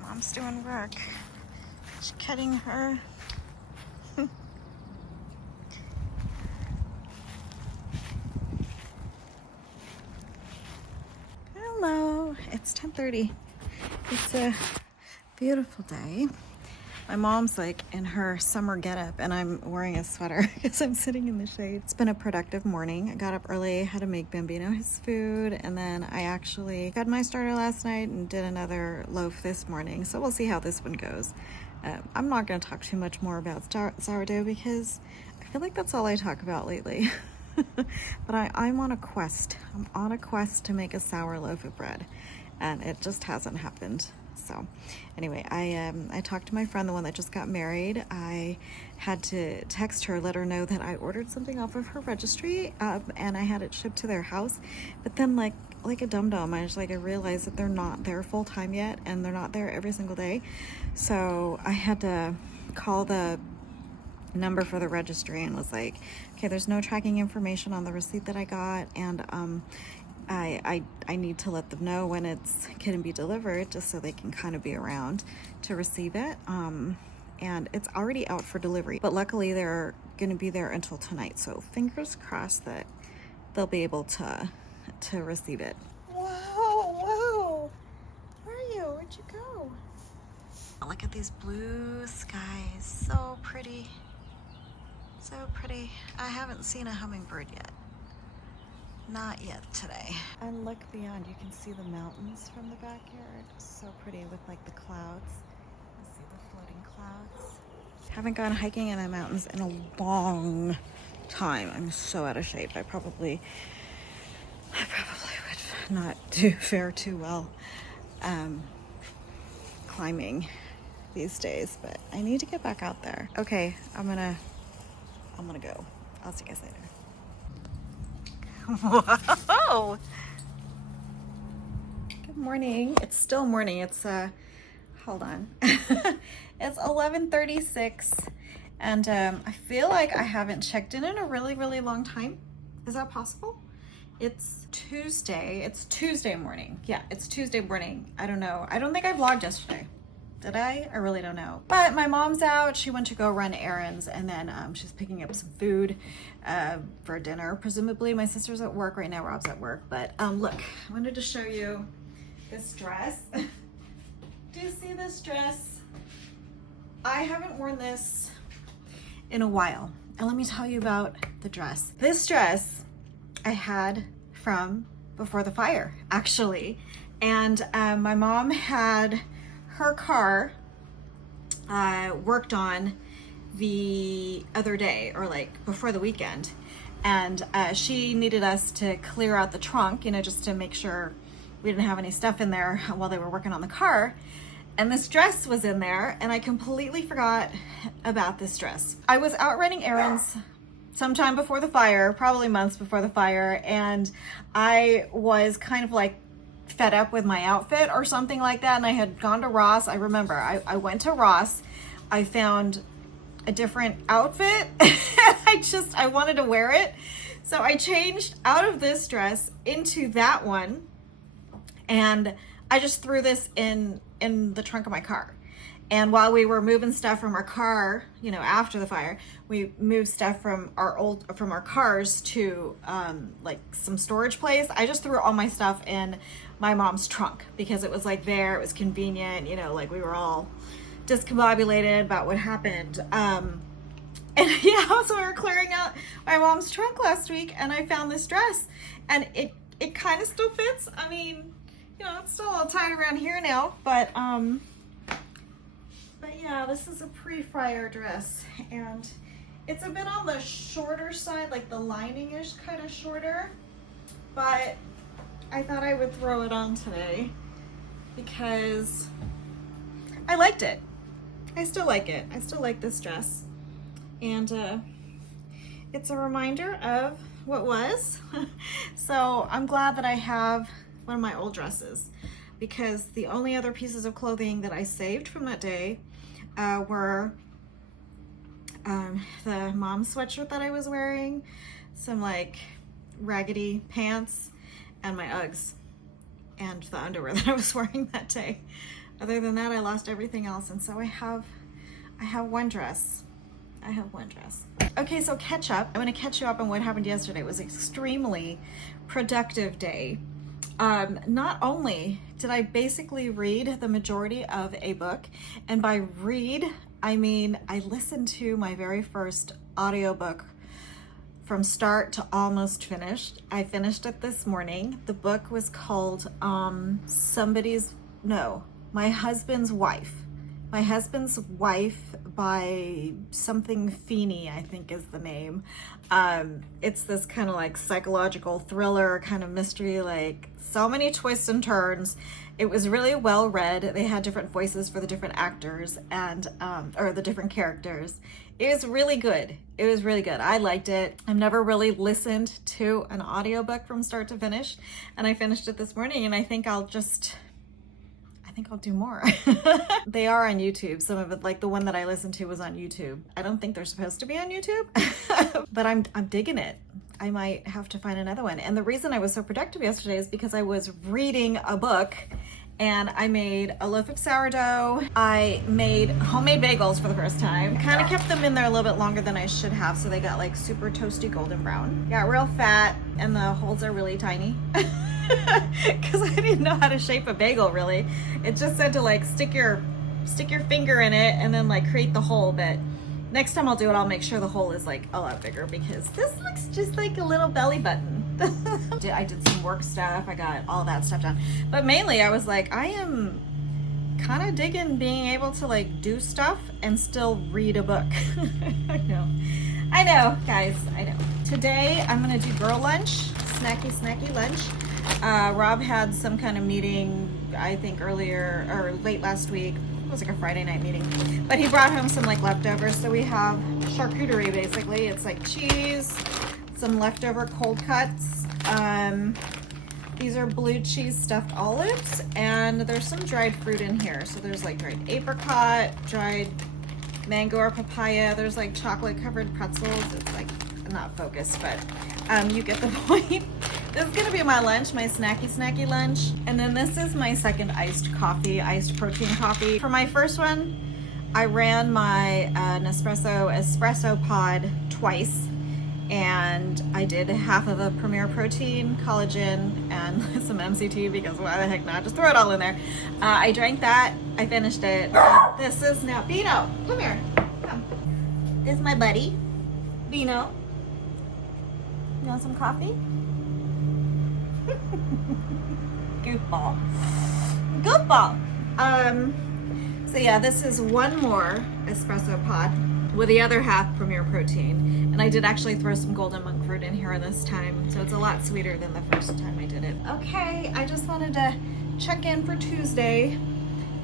Mom's doing work. She's cutting her. Hello, it's 10:30. It's a beautiful day. My mom's like in her summer getup and I'm wearing a sweater because I'm sitting in the shade. It's been a productive morning. I got up early, had to make Bambino his food, and then I actually got my starter last night and did another loaf this morning. So we'll see how this one goes. I'm not going to talk too much more about sourdough because I feel like that's all I talk about lately. But I'm on a quest. I'm on a quest to make a sour loaf of bread, and it just hasn't happened. So anyway, I talked to my friend, the one that just got married. I had to text her, let her know that I ordered something off of her registry, and I had it shipped to their house. But then like a dum-dum, I realized that they're not there full-time yet, and they're not there every single day. So I had to call the number for the registry and was like, okay, there's no tracking information on the receipt that I got, and I need to let them know when it's going to be delivered just so they can kind of be around to receive it. And it's already out for delivery, but luckily they're going to be there until tonight, so fingers crossed that they'll be able to receive it. Whoa, where are you? Where'd you go? Look at these blue skies, so pretty. So pretty. I haven't seen a hummingbird yet. Not yet today. And look beyond, you can see the mountains from the backyard. So pretty with like the clouds. You see the floating clouds. Haven't gone hiking in the mountains in a long time. I'm so out of shape. I probably would not fare too well climbing these days, but I need to get back out there. Okay, I'm gonna go. I'll see you guys later. Whoa! Good morning. It's still morning. It's hold on. It's 11:36, and I feel like I haven't checked in a really, really long time. Is that possible? It's Tuesday. It's Tuesday morning. Yeah, it's Tuesday morning. I don't know. I don't think I vlogged yesterday. Did I? I really don't know. But my mom's out. She went to go run errands, and then she's picking up some food for dinner. Presumably my sister's at work right now. Rob's at work. But look, I wanted to show you this dress. Do you see this dress? I haven't worn this in a while. And let me tell you about the dress. This dress I had from before the fire, actually. And my mom had her car worked on the other day, or like before the weekend, and she needed us to clear out the trunk, you know, just to make sure we didn't have any stuff in there while they were working on the car. And this dress was in there, and I completely forgot about this dress. I was out running errands sometime before the fire, probably months before the fire, and I was kind of like fed up with my outfit or something like that, and I had gone to Ross. I remember I went to Ross. I found a different outfit. I wanted to wear it, so I changed out of this dress into that one, and I just threw this in the trunk of my car. And while we were moving stuff from our car, you know, after the fire, we moved stuff from our cars to like some storage place. I just threw all my stuff in my mom's trunk because it was like there, it was convenient, you know, like we were all discombobulated about what happened. And yeah, so we were clearing out my mom's trunk last week, and I found this dress, and it kind of still fits. I mean, you know, it's still all tied around here now, but yeah, this is a pre-fire dress, and it's a bit on the shorter side, like the lining is kind of shorter, but I thought I would throw it on today because I liked it. I still like it. I still like this dress, and it's a reminder of what was. So I'm glad that I have one of my old dresses, because the only other pieces of clothing that I saved from that day were the mom sweatshirt that I was wearing, some like raggedy pants, and my Uggs. and the underwear that I was wearing that day. Other than that, I lost everything else, and so I have one dress. I have one dress. Okay, so catch up. I'm gonna catch you up on what happened yesterday. It was an extremely productive day. Not only did I basically read the majority of a book, and by read, I mean I listened to my very first audiobook from start to almost finished. I finished it this morning. The book was called My Husband's Wife. My Husband's Wife by something Feeney, I think is the name. It's this kind of like psychological thriller kind of mystery, like so many twists and turns. It was really well read. They had different voices for the different actors and or the different characters. It was really good. It was really good. I liked it. I've never really listened to an audiobook from start to finish, and I finished it this morning, and I think I'll do more. They are on YouTube. Some of it, like the one that I listened to was on YouTube. I don't think they're supposed to be on YouTube, but I'm digging it. I might have to find another one. And the reason I was so productive yesterday is because I was reading a book, and I made a loaf of sourdough. I made homemade bagels for the first time. Kind of kept them in there a little bit longer than I should have, so they got like super toasty golden brown. Got real fat, and the holes are really tiny. Because I didn't know how to shape a bagel really. It just said to like stick your finger in it and then like create the hole, but next time I'll do it, I'll make sure the hole is like a lot bigger, because this looks just like a little belly button. I did some work stuff. I got all that stuff done, but mainly I was like, I am kind of digging being able to like do stuff and still read a book. I know guys, I know. Today I'm gonna do girl lunch, snacky lunch. Rob had some kind of meeting, I think earlier or late last week. It was like a Friday night meeting, but he brought home some like leftovers. So we have charcuterie basically. It's like cheese, some leftover cold cuts. These are blue cheese stuffed olives, and there's some dried fruit in here. So there's like dried apricot, dried mango or papaya. There's like chocolate covered pretzels. It's like not focused, but you get the point. This is gonna be my lunch, my snacky lunch. And then this is my second iced protein coffee. For my first one, I ran my espresso pod twice, and I did half of a Premier Protein, collagen, and some MCT, because why the heck not? Just throw it all in there. I drank that, I finished it. This is now, Bino, come here, come. This is my buddy, Bino. You want some coffee? Goofball. So yeah, this is one more espresso pod with the other half Premier Protein, and I did actually throw some golden monk fruit in here this time, so it's a lot sweeter than the first time I did it. Okay, I just wanted to check in for Tuesday,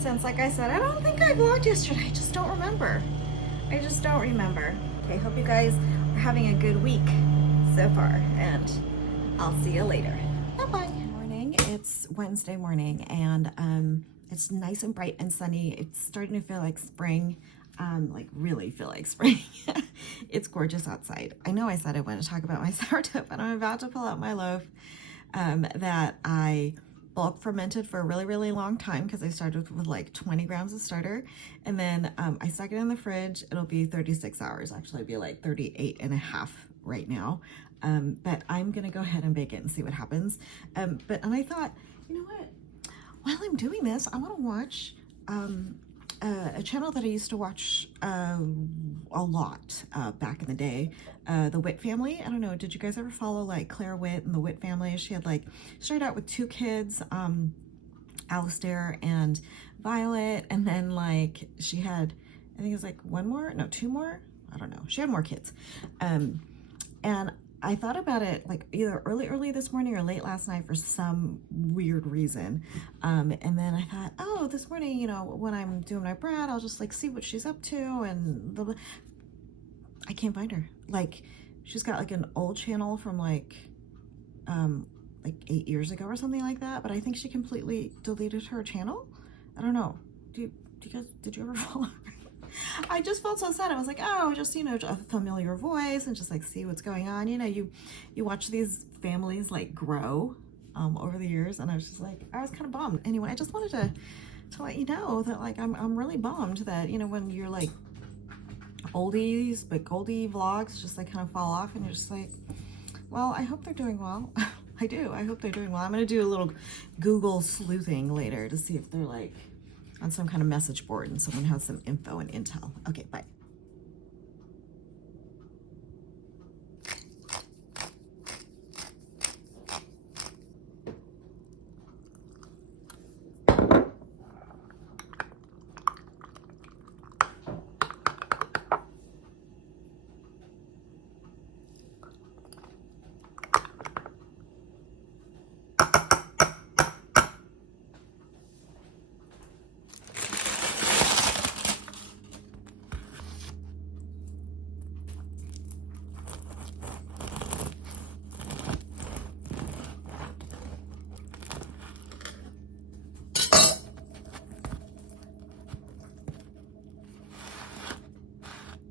since like I said, I don't think I vlogged yesterday. I just don't remember. Okay, hope you guys are having a good week so far, and I'll see you later. Bye-bye. Morning. It's Wednesday morning, and it's nice and bright and sunny. It's starting to feel like spring, like really feel like spring. It's gorgeous outside. I know I said I want to talk about my sourdough, but I'm about to pull out my loaf that I bulk fermented for a really long time, because I started with like 20 grams of starter, and then I stuck it in the fridge. It'll be 36 hours. Actually, it'll be like 38 and a half right now. But I'm gonna go ahead and bake it and see what happens. And I thought, you know what? While I'm doing this, I want to watch a channel that I used to watch a lot back in the day, the Witt family. I don't know, did you guys ever follow like Claire Witt and the Witt family? She had like started out with 2 kids, Alistair and Violet, and then like she had, I think it was like 2 more. I don't know. She had more kids, and I thought about it like either early this morning or late last night for some weird reason. And then I thought, oh, this morning, you know, when I'm doing my bread, I'll just like see what she's up to, and I can't find her. Like, she's got like an old channel from like 8 years ago or something like that, but I think she completely deleted her channel. I don't know. Did you ever follow her? I just felt so sad. I was like, oh, just, you know, a familiar voice and just like see what's going on. You know, you watch these families like grow over the years, and I was just like, I was kind of bummed. Anyway, I just wanted to let you know that like I'm really bummed that, you know, when you're like oldies but goldie vlogs just like kind of fall off, and you're just like, well, I hope they're doing well. I do. I hope they're doing well. I'm gonna do a little Google sleuthing later to see if they're like on some kind of message board and someone has some info and intel. Okay, bye.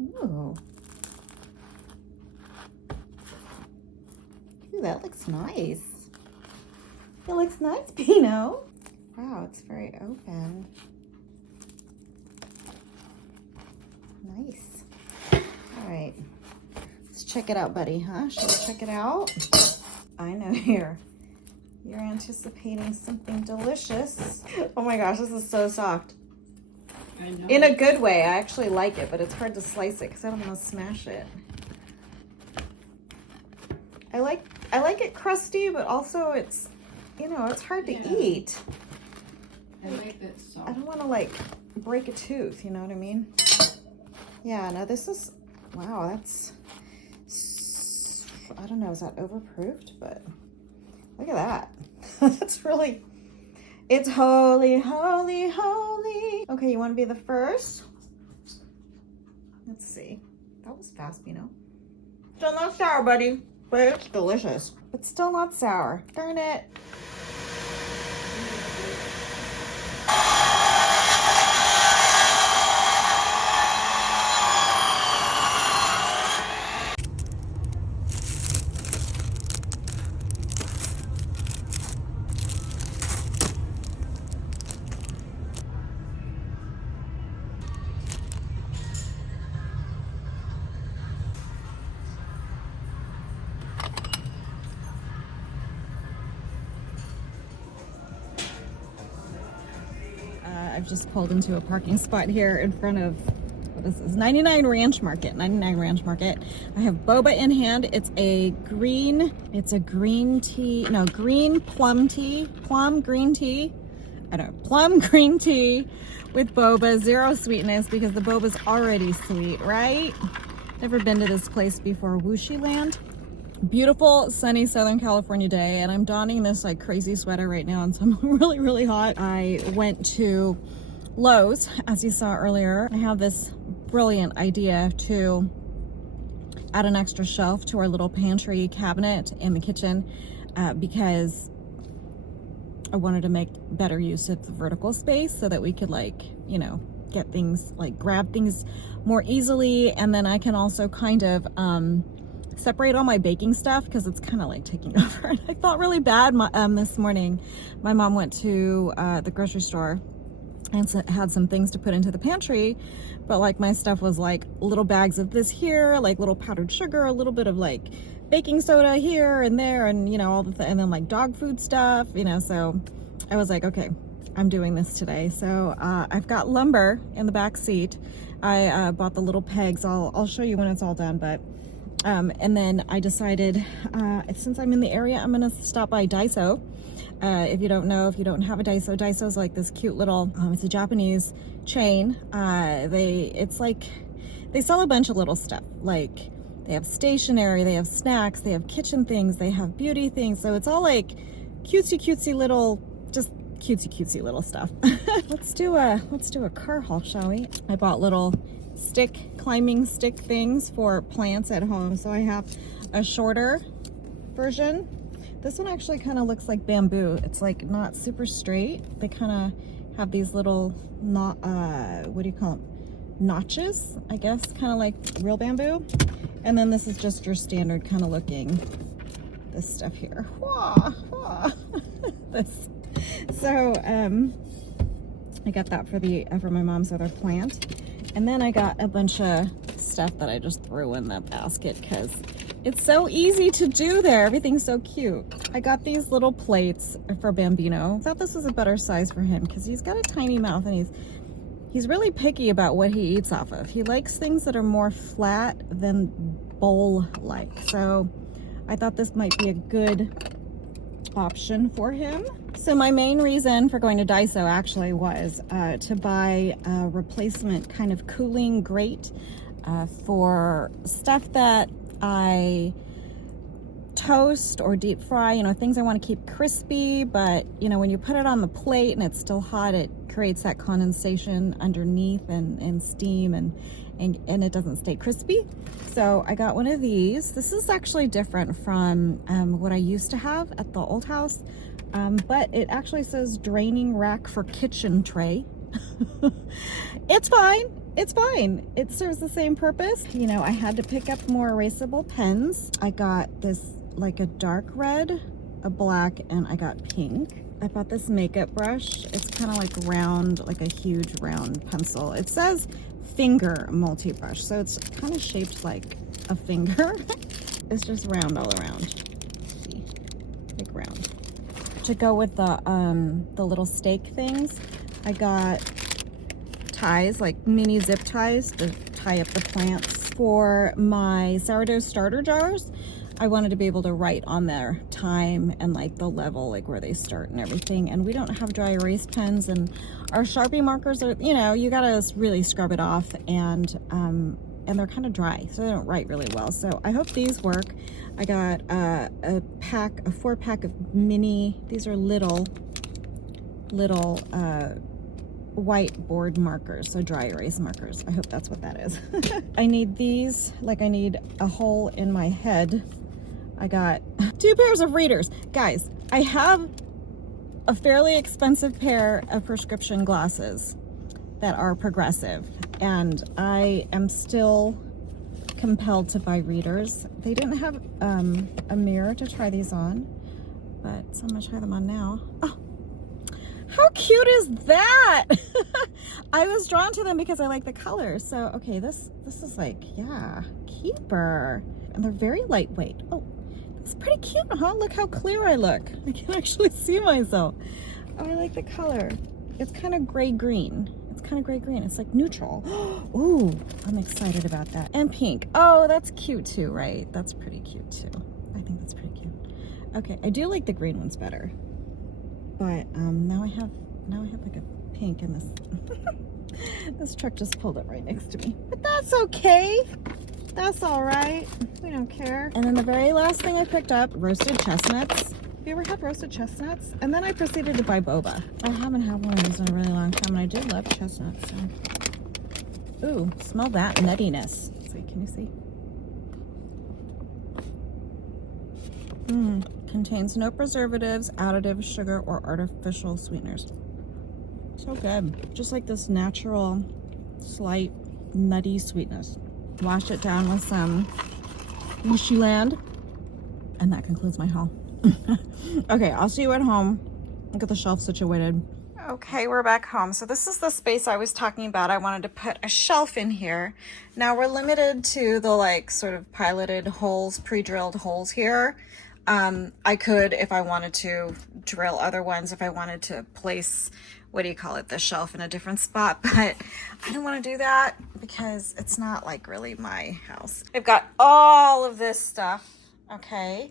Ooh. Ooh, that looks nice. It looks nice, Pino. Wow, it's very open. Nice. All right. Let's check it out, buddy, huh? Should we check it out? I know you're anticipating something delicious. Oh my gosh, this is so soft. I know. In a good way. I actually like it, but it's hard to slice it because I don't want to smash it. I like it crusty, but also it's, you know, it's hard to eat. I like that soft. I don't want to like break a tooth, you know what I mean? Yeah, no, this is, wow, that's, I don't know, is that overproofed? But look at that. That's really, it's holy, holy, holy. Okay, you want to be the first? Let's see. That was fast, you know. Still not sour, buddy, but it's delicious. It's still not sour. Darn it. I've just pulled into a parking spot here in front of, what is this, 99 Ranch Market. I have boba in hand. It's a green tea, no, green plum tea, plum green tea. I don't know, plum green tea with boba, zero sweetness because the boba's already sweet, right? Never been to this place before, Wuxi Land. Beautiful sunny Southern California day, and I'm donning this like crazy sweater right now, and so I'm really, really hot. I went to Lowe's, as you saw earlier. I have this brilliant idea to add an extra shelf to our little pantry cabinet in the kitchen because I wanted to make better use of the vertical space so that we could, like, you know, get things, like grab things more easily, and then I can also kind of separate all my baking stuff because it's kind of like taking over. And I felt really bad this morning. My mom went to the grocery store and had some things to put into the pantry, but like my stuff was like little bags of this here, like little powdered sugar, a little bit of like baking soda here and there, and you know, all the and then like dog food stuff, you know. So I was like, okay, I'm doing this today. So I've got lumber in the back seat. I bought the little pegs. I'll show you when it's all done, but and then I decided, since I'm in the area, I'm gonna stop by Daiso. If you don't know, if you don't have a Daiso, Daiso's like this cute little, it's a Japanese chain. It's like, they sell a bunch of little stuff. Like, they have stationery, they have snacks, they have kitchen things, they have beauty things. So it's all like cutesy little, just cutesy little stuff. Let's do a car haul, shall we? I bought little climbing stick things for plants at home. So I have a shorter version. This one actually kind of looks like bamboo. It's like not super straight. They kind of have these little what do you call them? Notches, I guess, kind of like real bamboo. And then this is just your standard kind of looking, this stuff here. Whoa, Aw. This. So, I got that for my mom's other plant. And then I got a bunch of stuff that I just threw in the basket because it's so easy to do there. Everything's so cute. I got these little plates for Bambino. I thought this was a better size for him because he's got a tiny mouth and he's really picky about what he eats off of. He likes things that are more flat than bowl-like. So I thought this might be a good option for him. So my main reason for going to Daiso actually was to buy a replacement kind of cooling grate for stuff that I toast or deep fry, you know, things I want to keep crispy, but you know, when you put it on the plate and it's still hot, it creates that condensation underneath and steam and it doesn't stay crispy. So I got one of these. This is actually different from what I used to have at the old house, but it actually says draining rack for kitchen tray. It's fine. It's fine. It serves the same purpose. You know, I had to pick up more erasable pens. I got this like a dark red, a black, and I got pink. I bought this makeup brush. It's kind of like round, like a huge round pencil. It says finger multi-brush, so it's kind of shaped like a finger. It's just round all around. See, big round. To go with the little stake things, I got ties, like mini zip ties to tie up the plants. For my sourdough starter jars, I wanted to be able to write on their time and like the level, like where they start and everything. And we don't have dry erase pens, and our Sharpie markers are, you know, you gotta really scrub it off, and they're kind of dry, so they don't write really well. So I hope these work. I got a 4-pack of mini, these are little whiteboard markers, so dry erase markers. I hope that's what that is. I need these, like I need a hole in my head. I got 2 pairs of readers. Guys, I have a fairly expensive pair of prescription glasses that are progressive, and I am still compelled to buy readers. They didn't have a mirror to try these on, but so I'm gonna try them on now. Oh, how cute is that? I was drawn to them because I like the color. So, okay, this is like, yeah, keeper. And they're very lightweight. Oh, it's pretty cute, huh? Look how clear I look. I can actually see myself. Oh, I like the color. It's kind of gray-green. It's kind of gray-green. It's like neutral. Ooh, I'm excited about that. And pink. Oh, that's cute too, right? That's pretty cute too. I think that's pretty cute. Okay, I do like the green ones better. But now I have like a pink in this. This truck just pulled up right next to me. But that's okay. That's all right. We don't care. And then the very last thing I picked up, roasted chestnuts. Have you ever had roasted chestnuts? And then I proceeded to buy boba. I haven't had one of these in a really long time, and I do love chestnuts. So. Ooh, smell that nuttiness. See, can you see? Contains no preservatives, additives, sugar, or artificial sweeteners. So good. Just like this natural, slight, nutty sweetness. Wash it down with some Wishyland. And that concludes my haul. Okay, I'll see you at home. I'll get the shelf situated. Okay, we're back home. So this is the space I was talking about. I wanted to put a shelf in here. Now we're limited to the like sort of piloted holes, pre-drilled holes here. I could, if I wanted to, drill other ones if I wanted to place, what do you call it, the shelf in a different spot, but I don't want to do that because it's not like really my house. I've got all of this stuff, okay?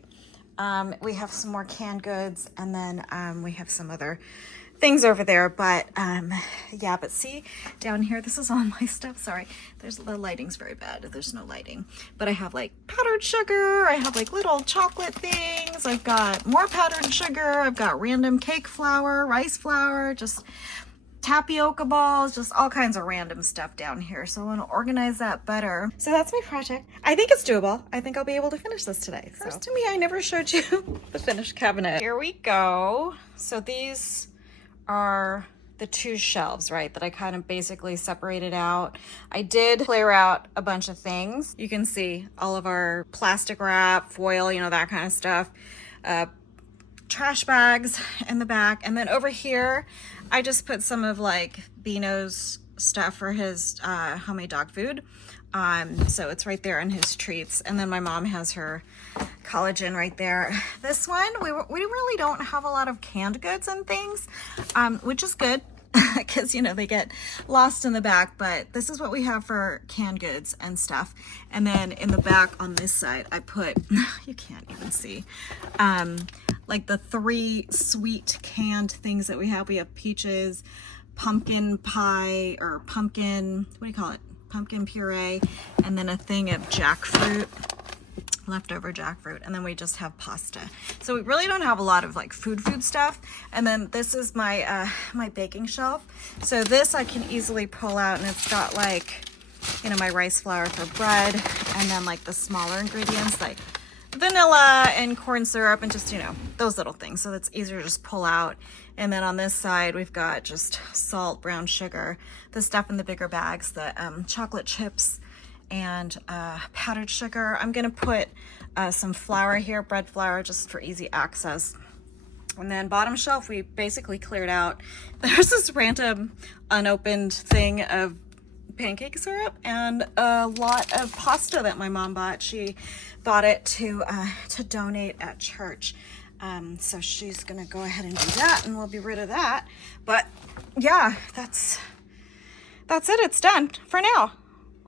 We have some more canned goods, and then we have some other things over there, but yeah, but see down here, this is all my stuff. Sorry, the lighting's very bad. There's no lighting, but I have like powdered sugar, I have like little chocolate things, I've got more powdered sugar, I've got random cake flour, rice flour, just tapioca balls, just all kinds of random stuff down here. So I want to organize that better. So that's my project. I think it's doable. I think I'll be able to finish this today. First to me, I never showed you the finished cabinet. Here we go. So these are the 2 shelves, right, that I kind of basically separated out. I did clear out a bunch of things. You can see all of our plastic wrap, foil, you know, that kind of stuff. trash bags in the back. And then over here, I just put some of like Beano's stuff for his homemade dog food. So it's right there in his treats. And then my mom has her collagen right there. This one, we really don't have a lot of canned goods and things, which is good. Because, you know, they get lost in the back, but this is what we have for canned goods and stuff. And then in the back on this side, I put, you can't even see, like the 3 sweet canned things that we have. We have peaches, pumpkin pie, or pumpkin, what do you call it? Pumpkin puree, and then a thing of jackfruit, leftover jackfruit, and then we just have pasta. So we really don't have a lot of like food stuff. And then this is my my baking shelf. So this I can easily pull out, and it's got like, you know, my rice flour for bread, and then like the smaller ingredients like vanilla and corn syrup and just, you know, those little things. So that's easier to just pull out. And then on this side, we've got just salt, brown sugar, the stuff in the bigger bags, the chocolate chips, and powdered sugar. I'm gonna put some flour here, bread flour, just for easy access. And then bottom shelf, we basically cleared out. There's this random unopened thing of pancake syrup and a lot of pasta that my mom bought. She bought it to donate at church. So she's gonna go ahead and do that, and we'll be rid of that. But yeah, that's it. It's done for now.